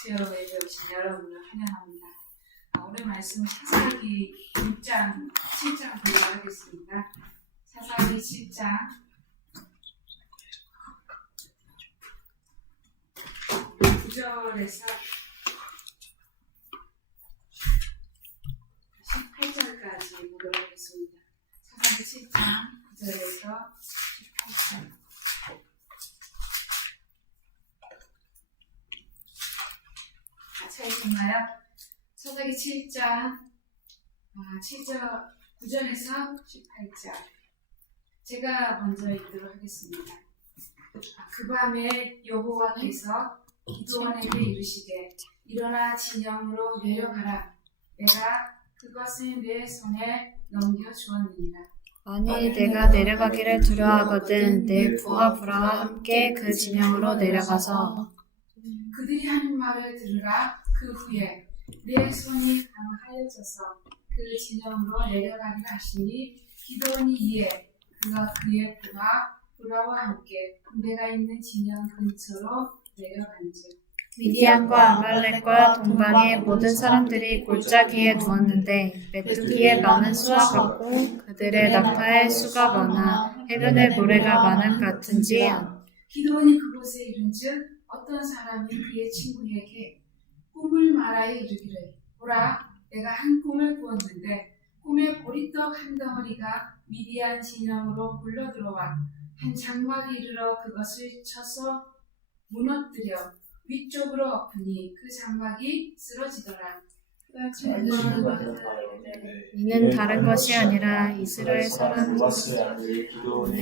주여 예배 오신 여러분을 환영합니다. 오늘 말씀은 사사기 6장, 7장 공부하겠습니다. 사사기 7장 9절에서 18절까지 보도록 하겠습니다. 사사기 7장 9절에서 18절. 찾으셨나요? 사사기 7장 9절에서 18절. 제가 먼저 읽도록 하겠습니다. 그 밤에 여호와께서 기드온에게 이르시되 일어나 진영으로 내려가라. 내가 그것을 내 손에 넘겨주었느니라. 만일 내가 내려가기를 두려워하거든 내 부하 브라와 함께 그 진영으로 내려가서 그들이 하는 말을 들으라. 그 후에 내 손이 강하여져서 그 진영으로 내려가기를 하시니 기드온이 이에 그가 그의 부하 브라와 함께 군대가 있는 진영 근처로 내려간즉 미디안과 아말렉과 동방의 모든 사람들이 골짜기에 누웠는데 메뚜기의 많은 수와 같고 그들의 낙타의 수가 많아 해변의 모래가 많음 같은지 기드온이 그곳에 이른즉 어떤 사람이 그의 친구에게 꿈을 말하여 이르기를 보라 내가 한 꿈을 꾸었는데 꿈에 보리떡 한 덩어리가 미디안 진영으로 굴러들어와 한 장막에 이르러 그것을 쳐서 무너뜨려 위쪽으로 엎으니 그 장막이 쓰러지더라. 이는 다른 것이 아니라 이스라엘 사람들의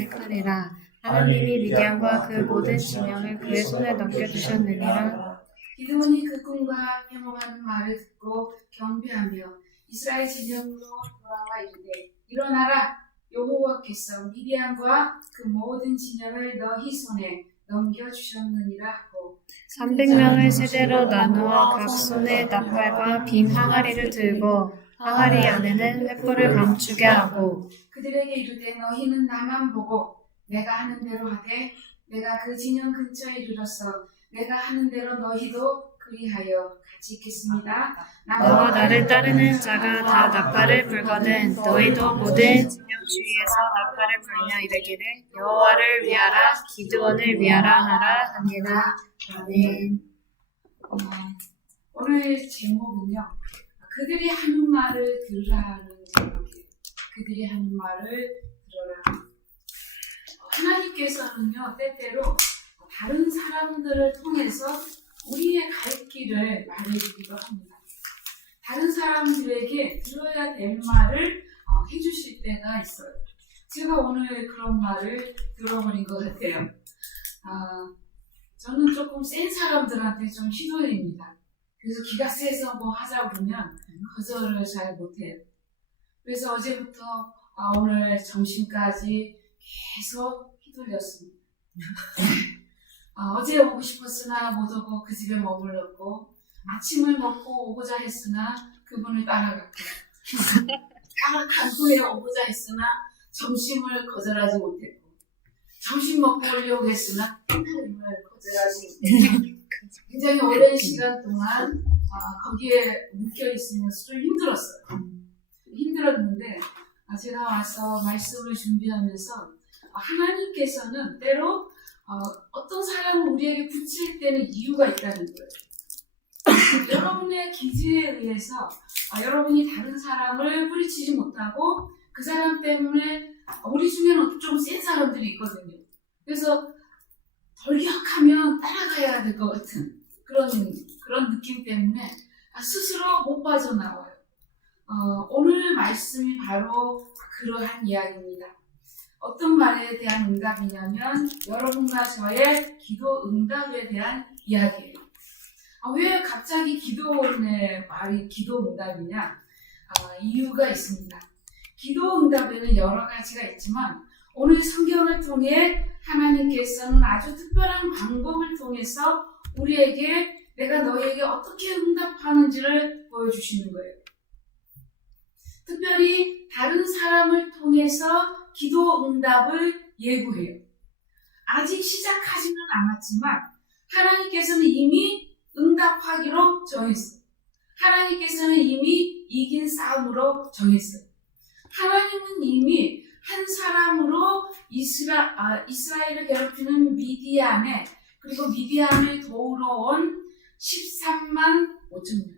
칼이라. 하나님이 미디안과 그 모든 진영을 그의 손에 넘겨주셨느니라. 기드온이 그 꿈과 해몽하는 말을 듣고 경배하며 이스라엘 진영으로 돌아와 이르되 일어나라. 여호와께서 미디안과 그 모든 진영을 너희 손에 넘겨주셨느니라 하고 300명을 세대로 나누어 각 손에 나팔과 빔 항아리를 들고 항아리 안에는 횃불을 감추게 하고 그들에게 이르되 너희는 나만 보고 내가 하는 대로 하되 내가 그 진영 근처에 이르러서 내가 하는 대로 너희도 그리하여 같이 있겠습니다. 너와 나를 따르는 자가 다 나팔을 불거든 너희도 모든 진영 주위에서 나팔을 불며 이르기를 여호와를 위하라 기드온을 위하라 하라 하니라. 아멘. 오늘 제목은요. 그들이 하는 말을 들으라는 제목이에요. 그들이 하는 말을 들어라. 하나님께서는요. 때때로 다른 사람들을 통해서 우리의 갈 길을 말해주기도 합니다. 다른 사람들에게 들어야 될 말을 해주실 때가 있어요. 제가 오늘 그런 말을 들어버린 것 같아요. 저는 조금 센 사람들한테 좀 휘둘립니다. 그래서 기가 세서 뭐 하자 그러면 거절을 잘 못해요. 그래서 어제부터 오늘 점심까지 계속 휘둘렸습니다. 어제 오고 싶었으나 못 오고 그 집에 머물렀고 아침을 먹고 오고자 했으나 그분을 따라갔고 따라간 후에 오고자 했으나 점심을 거절하지 못했고 점심 먹고 오려고 했으나 점심을 거절하지 못했고 굉장히 오랜 시간 동안 거기에 묶여 있으면서 좀 힘들었어요. 힘들었는데 제가 와서 말씀을 준비하면서 하나님께서는 때로 어떤 사람을 우리에게 붙일 때는 이유가 있다는 거예요. 여러분의 기지에 의해서 여러분이 다른 사람을 뿌리치지 못하고 그 사람 때문에 우리 중에는 좀 센 사람들이 있거든요. 그래서 덜격하면 따라가야 될 것 같은 그런 느낌 때문에 스스로 못 빠져나와요. 오늘 말씀이 바로 그러한 이야기입니다. 어떤 말에 대한 응답이냐면 여러분과 저의 기도 응답에 대한 이야기예요. 왜 갑자기 기도원의 말이 기도 응답이냐? 이유가 있습니다. 기도 응답에는 여러 가지가 있지만 오늘 성경을 통해 하나님께서는 아주 특별한 방법을 통해서 우리에게 내가 너희에게 어떻게 응답하는지를 보여주시는 거예요. 특별히 다른 사람을 통해서 기도 응답을 예고해요. 아직 시작하지는 않았지만 하나님께서는 이미 응답하기로 정했어요. 하나님께서는 이미 이긴 싸움으로 정했어요. 하나님은 이미 한 사람으로 이스라엘을 괴롭히는 미디안에, 그리고 미디안을 도우러 온 13만 5천 명,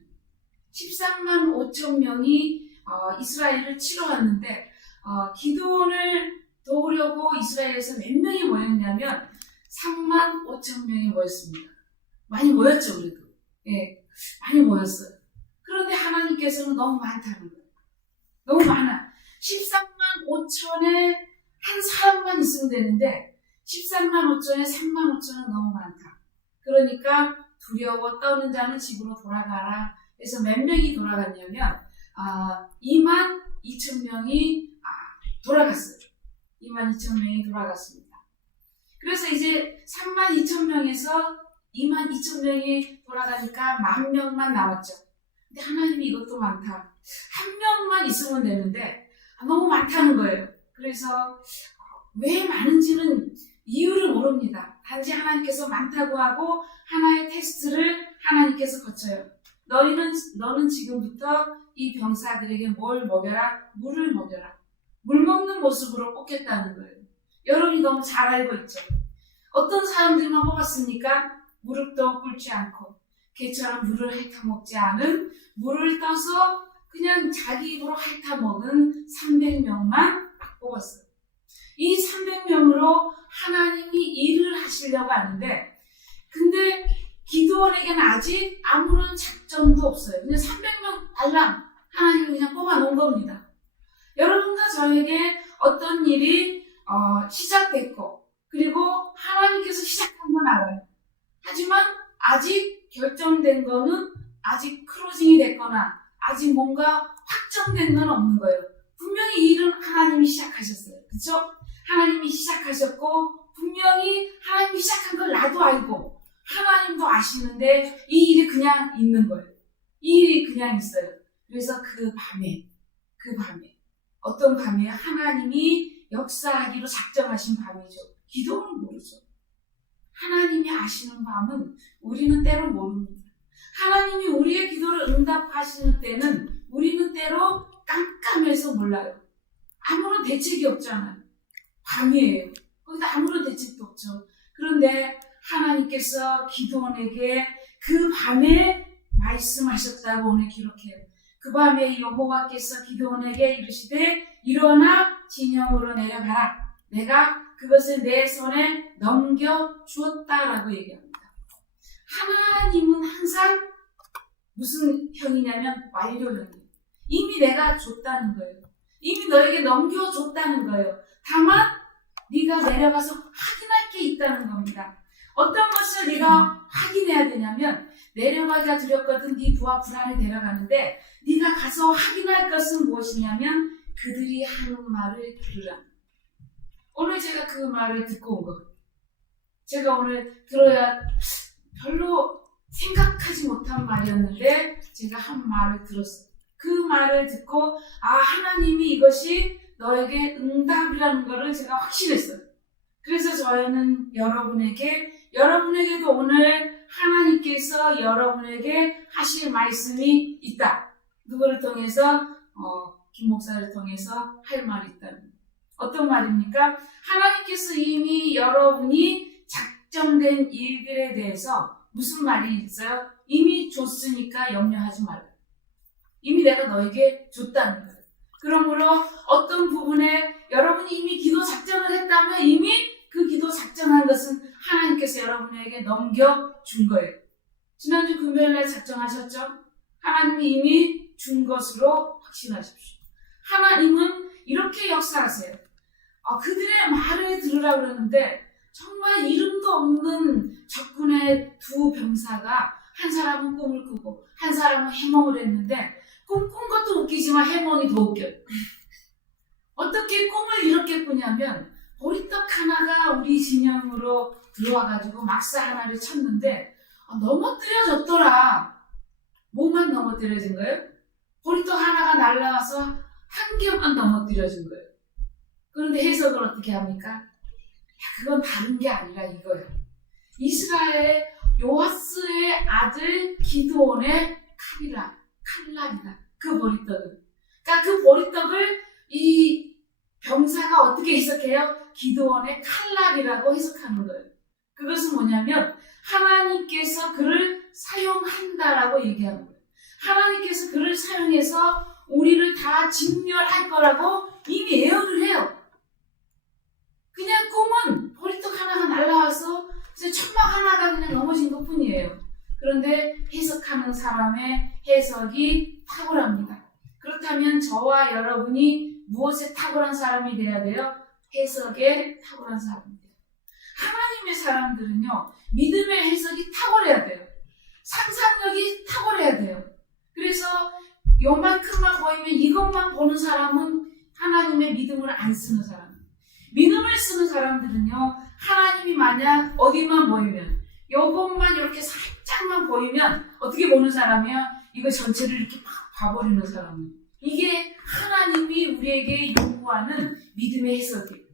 13만 5천 명이 이스라엘을 치러 왔는데, 기드온을 도우려고 이스라엘에서 몇 명이 모였냐면 3만 5천 명이 모였습니다. 많이 모였죠, 그래도. 예, 많이 모였어요. 그런데 하나님께서는 너무 많다는 거예요. 너무 많아. 13만 5천에 한 사람만 있으면 되는데 13만 5천에 3만 5천은 너무 많다. 그러니까 두려워 떠는 자는 집으로 돌아가라. 그래서 몇 명이 돌아갔냐면 2만 2천 명이 돌아갔어요. 2만 2천 명이 돌아갔습니다. 그래서 이제 3만 2천 명에서 2만 2천 명이 돌아가니까 1만 명만 남았죠. 근데 하나님이 이것도 많다. 한 명만 있으면 되는데 너무 많다는 거예요. 그래서 왜 많은지는 이유를 모릅니다. 단지 하나님께서 많다고 하고 하나의 테스트를 하나님께서 거쳐요. 너는 지금부터 이 병사들에게 뭘 먹여라? 물을 먹여라. 물 먹는 모습으로 뽑겠다는 거예요. 여러분이 너무 잘 알고 있죠. 어떤 사람들만 뽑았습니까? 무릎도 꿇지 않고 개처럼 물을 핥아먹지 않은, 물을 떠서 그냥 자기 입으로 핥아먹은 300명만 뽑았어요. 이 300명으로 하나님이 일을 하시려고 하는데, 근데 기드온에게는 아직 아무런 작전도 없어요. 그냥 300명 알람 하나님이 그냥 뽑아놓은 겁니다. 여러분과 저에게 어떤 일이 시작됐고, 그리고 하나님께서 시작한 건 알아요. 하지만 아직 결정된 거는, 아직 크로징이 됐거나 아직 뭔가 확정된 건 없는 거예요. 분명히 이 일은 하나님이 시작하셨어요. 그렇죠? 하나님이 시작하셨고 분명히 하나님이 시작한 걸 나도 알고 하나님도 아시는데 이 일이 그냥 있는 거예요. 이 일이 그냥 있어요. 그래서 그 밤에 어떤 밤에 하나님이 역사하기로 작정하신 밤이죠. 기도는 모르죠. 하나님이 아시는 밤은 우리는 때로 모릅니다. 하나님이 우리의 기도를 응답하시는 때는 우리는 때로 깜깜해서 몰라요. 아무런 대책이 없잖아요. 밤이에요. 거기다 아무런 대책도 없죠. 그런데 하나님께서 기드온에게 그 밤에 말씀하셨다고 오늘 기록해요. 그 밤에 여호와께서 기드온에게 이르시되 일어나 진영으로 내려가라. 내가 그것을 내 손에 넘겨주었다라고 얘기합니다. 하나님은 항상 무슨 형이냐면 완료형이에요. 이미 내가 줬다는 거예요. 이미 너에게 넘겨줬다는 거예요. 다만 네가 내려가서 확인할 게 있다는 겁니다. 어떤 것을 네가 확인해야 되냐면, 내려가기가 두렵거든 네 부하 불안에 내려가는데 네가 가서 확인할 것은 무엇이냐면 그들이 하는 말을 들으라. 오늘 제가 그 말을 듣고 온 거예요. 제가 오늘 들어야 별로 생각하지 못한 말이었는데 제가 한 말을 들었어요. 그 말을 듣고 하나님이 이것이 너에게 응답이라는 것을 제가 확신했어요. 그래서 저희는 여러분에게도 오늘 하나님께서 여러분에게 하실 말씀이 있다. 누구를 통해서? 김 목사를 통해서 할 말이 있다는 거예요. 어떤 말입니까? 하나님께서 이미 여러분이 작정된 일들에 대해서 무슨 말이 있어요? 이미 줬으니까 염려하지 말라. 이미 내가 너에게 줬다는 거예요. 그러므로 어떤 부분에 여러분이 이미 기도 작정을 했다면 이미 그 기도 작정한 것은 하나님께서 여러분에게 넘겨준 거예요. 지난주 금요일날 작정하셨죠? 하나님이 이미 준 것으로 확신하십시오. 하나님은 이렇게 역사하세요. 그들의 말을 들으라고 그러는데 정말 이름도 없는 적군의 두 병사가, 한 사람은 꿈을 꾸고 한 사람은 해몽을 했는데 꾼 것도 웃기지만 해몽이 더 웃겨요. 어떻게 꿈을 이렇게 꾸냐면, 보리떡 하나가 우리 진영으로 들어와가지고 막사 하나를 쳤는데 넘어뜨려졌더라. 뭐만 넘어뜨려진 거예요? 보리떡 하나가 날라와서 한 개만 넘어뜨려진 거예요. 그런데 해석을 어떻게 합니까? 그건 다른 게 아니라 이거예요. 이스라엘의 요아스의 아들 기드온의 칼날이다. 그 보리떡을. 그러니까 그 보리떡을 이 병사가 어떻게 해석해요? 기드온의 칼날이라고 해석하는 거예요. 그것은 뭐냐면 하나님께서 그를 사용한다라고 얘기하는 거예요. 하나님께서 그를 사용해서 우리를 다 진멸할 거라고 이미 예언을 해요. 그냥 꿈은 보리떡 하나가 날라와서 천막 하나가 그냥 넘어진 것 뿐이에요. 그런데 해석하는 사람의 해석이 탁월합니다. 그렇다면 저와 여러분이 무엇에 탁월한 사람이 돼야 돼요? 해석에 탁월한 사람이 돼요. 하나님의 사람들은요, 믿음의 해석이 탁월해야 돼요. 상상력이 탁월해야 돼요. 그래서 요만큼만 보이면 이것만 보는 사람은 하나님의 믿음을 안 쓰는 사람. 믿음을 쓰는 사람들은요, 하나님이 만약 어디만 보이면, 요것만 이렇게 살짝만 보이면 어떻게 보는 사람이야? 이거 전체를 이렇게 막 봐버리는 사람이에요. 이게 하나님이 우리에게 요구하는 믿음의 해석이에요.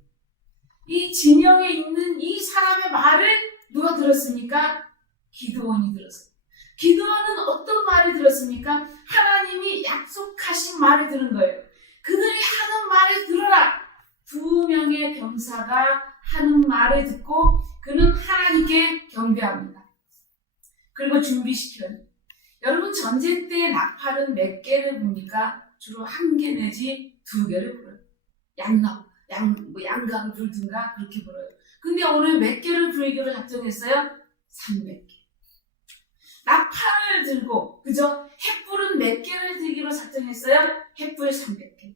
이 진영에 있는 이 사람의 말을 누가 들었습니까? 기드온이 들었어요. 기드온은 어떤 말을 들었습니까? 하나님이 약속하신 말을 들은 거예요. 그들이 하는 말을 들어라. 2명의 병사가 하는 말을 듣고 그는 하나님께 경배합니다. 그리고 준비시켜요. 여러분, 전쟁 때 나팔은 몇 개를 붑니까? 주로 1개 내지 2개를 불어요. 양강 불든가 그렇게 불어요. 근데 오늘 몇 개를 불기로 작정했어요? 300개. 나팔을 들고, 그죠? 횃불은 몇 개를 들기로 작정했어요? 횃불 300개.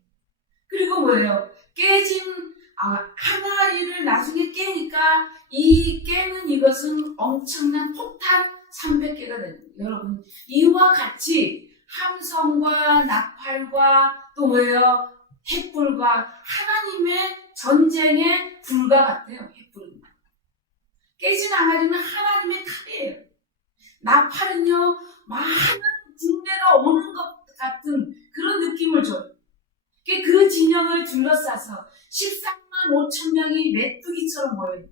그리고 뭐예요? 깨진 항아리를 나중에 깨니까 이 깨는 이것은 엄청난 폭탄 300개가 됩니다. 여러분, 이와 같이 함성과 나팔과 또 뭐예요? 횃불과 하나님의 전쟁의 불과 같아요. 횃불은. 깨진 항아리는 하나님의 칼이에요. 나팔은요, 많은 징대가 오는 것 같은 그런 느낌을 줘요. 그 진영을 둘러싸서 13만 5천 명이 메뚜기처럼 모여요.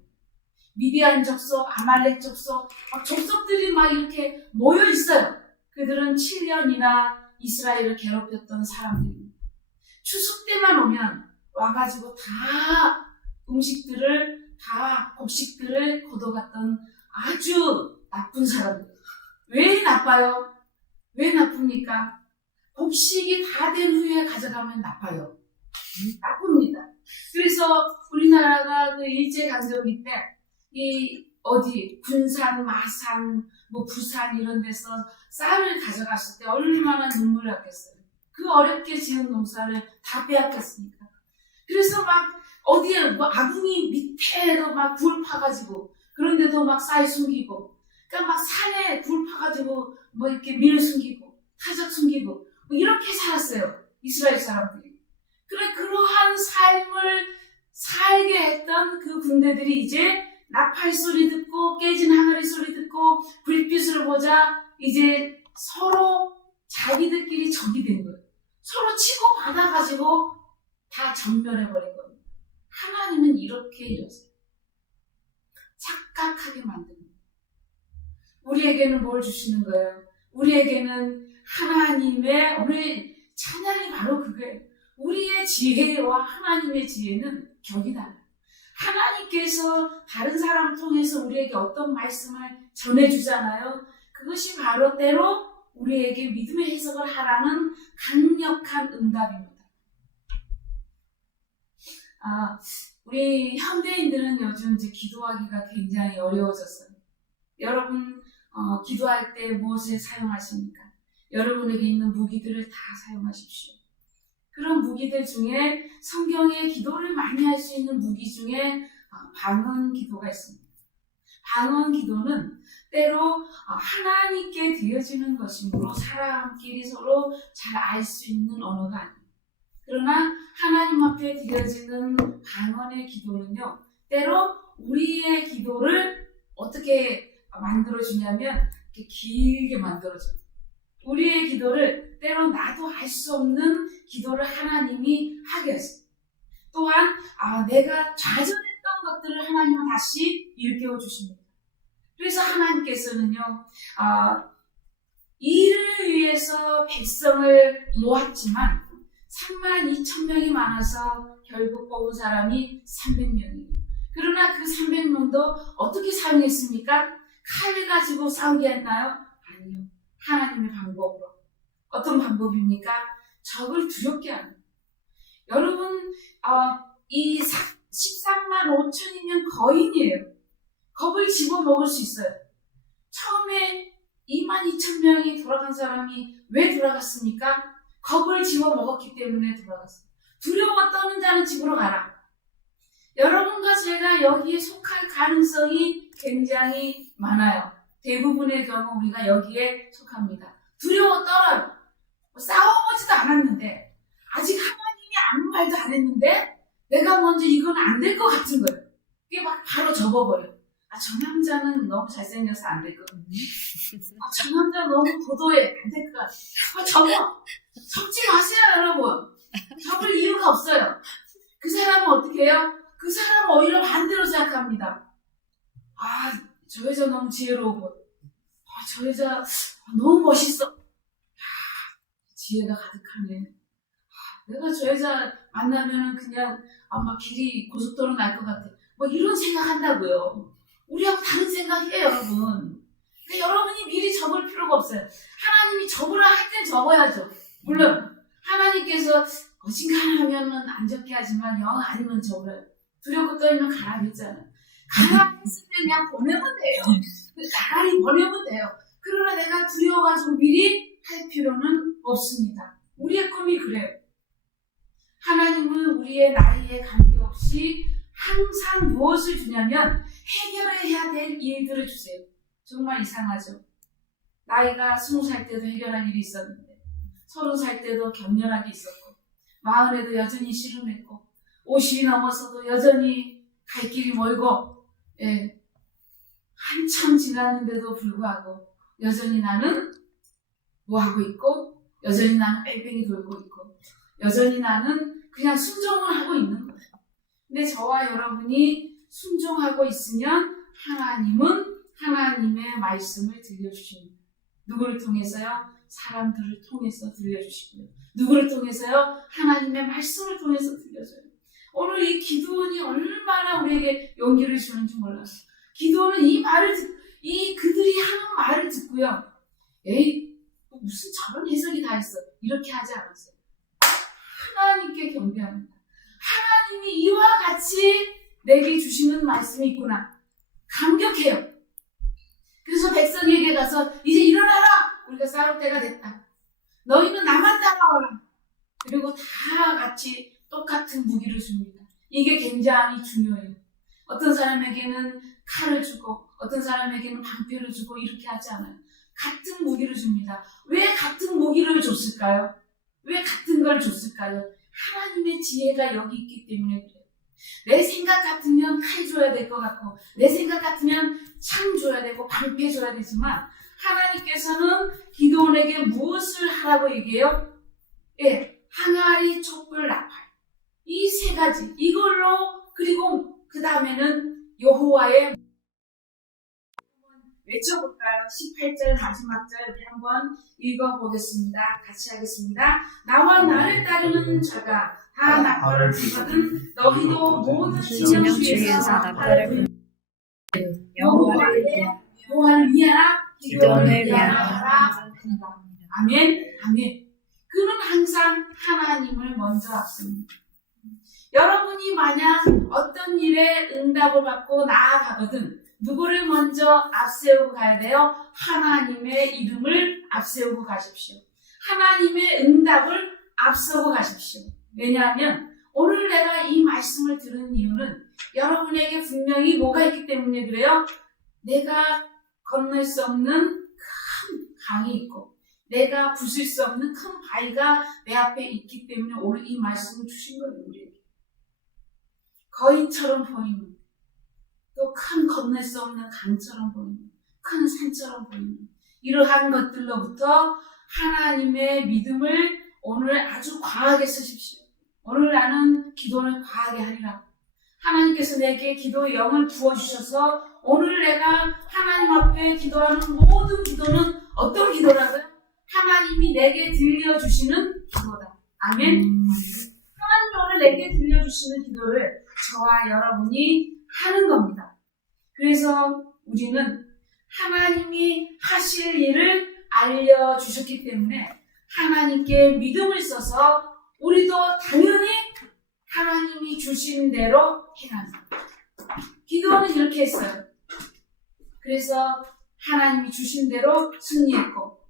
미디안 족속, 아말렉 족속, 족속들이 막 이렇게 모여 있어요. 그들은 7년이나 이스라엘을 괴롭혔던 사람들입니다. 추수 때만 오면 와가지고 다 음식들을, 다 곡식들을 걷어갔던 아주 나쁜 사람들. 왜 나빠요? 왜 나쁩니까? 곡식이 다 된 후에 가져가면 나빠요. 나쁩니다. 그래서 우리나라가 그 일제강점기 때 군산, 마산, 부산 이런 데서 쌀을 가져갔을 때 얼마나 눈물을 났겠어요. 그 어렵게 지은 농사를 다 빼앗겼으니까. 그래서 막 어디에 아궁이 밑에도 막 불 파가지고 그런데도 막 쌀 숨기고, 그러니까 막 산에 불 파가지고 이렇게 밀 숨기고 타작 숨기고 이렇게 살았어요. 이스라엘 사람들이. 그래, 그러한 삶을 살게 했던 그 군대들이 이제 나팔 소리 듣고 깨진 항아리 소리 듣고 불빛을 보자 이제 서로 자기들끼리 적이 된 거예요. 서로 치고 받아가지고 다 전멸해버린 겁니다. 하나님은 이렇게 이러세요. 착각하게 만듭니다. 우리에게는 뭘 주시는 거예요? 우리에게는 하나님의, 오늘 찬양이 바로 그거예요. 우리의 지혜와 하나님의 지혜는 격이 달라요. 하나님께서 다른 사람을 통해서 우리에게 어떤 말씀을 전해주잖아요. 그것이 바로 때로 우리에게 믿음의 해석을 하라는 강력한 응답입니다. 우리 현대인들은 요즘 이제 기도하기가 굉장히 어려워졌어요. 여러분, 기도할 때 무엇을 사용하십니까? 여러분에게 있는 무기들을 다 사용하십시오. 그런 무기들 중에 성경에 기도를 많이 할 수 있는 무기 중에 방언 기도가 있습니다. 방언 기도는 때로 하나님께 드려지는 것이므로 사람끼리 서로 잘 알 수 있는 언어가 아닙니다. 그러나 하나님 앞에 드려지는 방언의 기도는요, 때로 우리의 기도를 어떻게 만들어주냐면 이렇게 길게 만들어줘요. 우리의 기도를 때로 나도 알 수 없는 기도를 하나님이 하게 하세요. 또한 내가 좌절했던 것들을 하나님은 다시 일깨워 주십니다. 그래서 하나님께서는요, 이를 위해서 백성을 모았지만 32,000명이 많아서 결국 뽑은 사람이 300명이에요. 그러나 그 300명도 어떻게 사용했습니까? 칼을 가지고 싸우게 했나요? 아니요. 하나님의 방법으로. 어떤 방법입니까? 적을 두렵게 하는. 여러분, 이 13만 5천이면 거인이에요. 겁을 집어먹을 수 있어요. 처음에 22,000명이 돌아간 사람이 왜 돌아갔습니까? 겁을 집어먹었기 때문에 돌아갔어요. 두려워 떠는 자는 집으로 가라. 여러분과 제가 여기에 속할 가능성이 굉장히 많아요. 대부분의 경우 우리가 여기에 속합니다. 두려워 떨어요. 싸워보지도 않았는데, 아직 하나님이 아무 말도 안 했는데 내가 먼저 이건 안 될 것 같은 거예요. 이게 막 바로 접어버려요. 저 남자는 너무 잘생겨서 안 될 것 같네. 저 남자 너무 도도해. 안 될 것 같아. 접어. 접지 마세요, 여러분. 접을 이유가 없어요. 그 사람은 어떻게 해요? 그 사람은 오히려 반대로 생각합니다. 저 여자 너무 지혜로워. 저 여자 너무 멋있어. 지혜가 가득하네. 내가 저 여자 만나면은 그냥 막 길이 고속도로 날 것 같아. 뭐 이런 생각한다고요. 우리하고 다른 생각이에요, 여러분. 그러니까 여러분이 미리 접을 필요가 없어요. 하나님이 접으라 할 땐 접어야죠. 물론 하나님께서 어진간하면은 안 접게 하지만 영 아니면 접어요. 두렵고 떨면 가라 했잖아요. 가라 했을 때 그냥 보내면 돼요. 나란히 보내면 돼요. 그러나 내가 두려워가지고 미리 할 필요는 없습니다. 우리의 꿈이 그래요. 하나님은 우리의 나이에 관계없이 항상 무엇을 주냐면 해결해야 될 일들을 주세요. 정말 이상하죠. 나이가 20살 때도 해결할 일이 있었는데 30살 때도 격렬하게 있었고 40에도 여전히 씨름했고 50이 넘어서도 여전히 갈 길이 멀고 한참 지났는데도 불구하고 여전히 나는 뭐하고 있고 여전히 나는 뺑뺑이 돌고 있고 여전히 나는 그냥 순종을 하고 있는 거예요. 근데 저와 여러분이 순종하고 있으면 하나님은 하나님의 말씀을 들려주십니다. 누구를 통해서요? 사람들을 통해서 들려주시고요. 누구를 통해서요? 하나님의 말씀을 통해서 들려줘요. 오늘 이 기도원이 얼마나 우리에게 용기를 주는지 몰라요. 기도원은 그들이 하는 말을 듣고요. 무슨 저런 해석이 다 있어. 이렇게 하지 않았어요. 하나님께 경배합니다. 하나님이 이와 같이 내게 주시는 말씀이 있구나. 감격해요. 그래서 백성에게 가서 이제 일어나라. 우리가 싸울 때가 됐다. 너희는 나만 따라와라. 그리고 다 같이 똑같은 무기를 줍니다. 이게 굉장히 중요해요. 어떤 사람에게는 칼을 주고 어떤 사람에게는 방패를 주고 이렇게 하지 않아요. 같은 무기를 줍니다. 왜 같은 무기를 줬을까요? 왜 같은 걸 줬을까요? 하나님의 지혜가 여기 있기 때문에 그래요. 내 생각 같으면 칼 줘야 될 것 같고 내 생각 같으면 창 줘야 되고 방패 줘야 되지만 하나님께서는 기드온에게 무엇을 하라고 얘기해요? 항아리, 촛불, 나팔. 이 세 가지. 이걸로 그리고 그 다음에는 여호와의 외쳐볼까요? 18절 마지막 절 우리 한번 읽어보겠습니다. 같이 하겠습니다. 나와 나를 따르는 자가 다 나팔을 불거든 너희도 모든 진영 주위에서 나팔을 불 여호와를 위하라 기도를 위하라. 아멘. 아멘. 그는 항상 하나님을 먼저 앞섭니다. 여러분이 만약 어떤 일에 응답을 받고 나아가거든 누구를 먼저 앞세우고 가야 돼요? 하나님의 이름을 앞세우고 가십시오. 하나님의 응답을 앞서고 가십시오. 왜냐하면 오늘 내가 이 말씀을 들은 이유는 여러분에게 분명히 뭐가 있기 때문에 그래요? 내가 건널 수 없는 큰 강이 있고 내가 부술 수 없는 큰 바위가 내 앞에 있기 때문에 오늘 이 말씀을 주신 거예요. 우리에게. 거인처럼 보이는 또 큰 건널 수 없는 강처럼 보이는 큰 산처럼 보이는 이러한 것들로부터 하나님의 믿음을 오늘 아주 과하게 쓰십시오. 오늘 나는 기도를 과하게 하리라. 하나님께서 내게 기도의 영을 부어주셔서 오늘 내가 하나님 앞에 기도하는 모든 기도는 어떤 기도라고요? 하나님이 내게 들려주시는 기도다. 아멘. 하나님이 오늘 내게 들려주시는 기도를 저와 여러분이 하는 겁니다. 그래서 우리는 하나님이 하실 일을 알려주셨기 때문에 하나님께 믿음을 써서 우리도 당연히 하나님이 주신 대로 행하는 거예요. 기도는 이렇게 했어요. 그래서 하나님이 주신 대로 승리했고,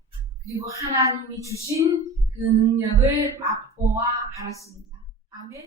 그리고 하나님이 주신 그 능력을 맛보아 알았습니다. 아멘.